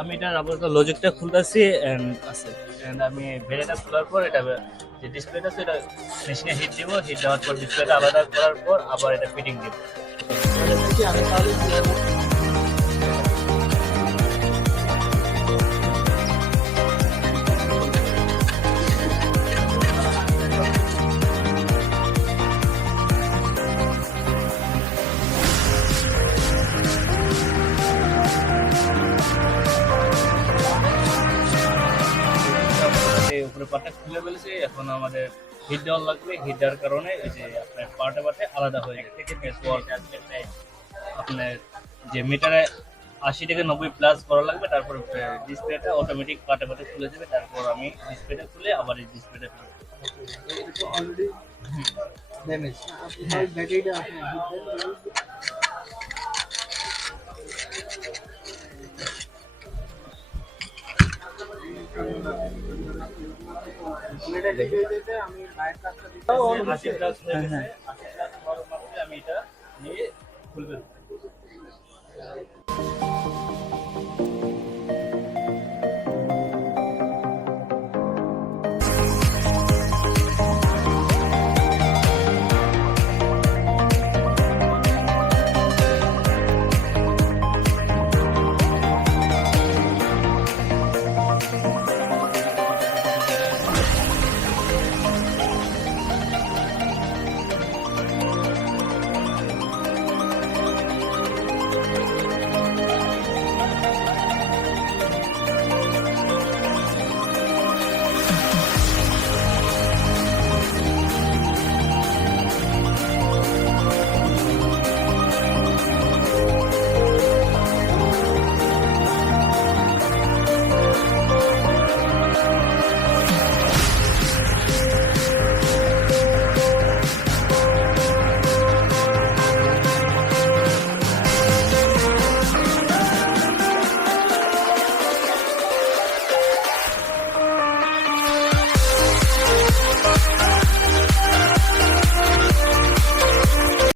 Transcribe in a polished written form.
আমি এটার আপাতত লজিকটা খুলতেছি এন্ড আছে এন্ড আমি ভেরিয়েটা খোলার পর এটা যে ডিসপ্লেটা আছে এটা মেশিনে হিট দিব, হিট দেওয়ার পর ডিসপ্লেটা আলাদা করার পর আবার এটা ফিটিং দিব। এই উপরে পার্টটা খুলে ফেলেছি, এখন আমাদের হিট দেওয়া লাগবে। হিট দেওয়ার কারণে এই যে আপনার পার্টে পার্টে আলাদা হয়ে যায় থেকে আপনার যে মিটারে 80 থেকে 90 প্লাস করা লাগবে, তারপর ডিসপ্লেটা অটোমেটিক পার্টে পার্টে খুলে যাবে। তারপর আমি ডিসপ্লেটা খুলে আবার এই ডিসপ্লেটা অলরেডি ড্যামেজ আপনার ব্যাটারিটা এটা দেখে যেতে আমি বাইরের কাজটা দিতে 80 প্লাস হয়ে গেছে। 80 প্লাস হওয়ার মাত্রই আমি এটা নিয়ে খুলবে।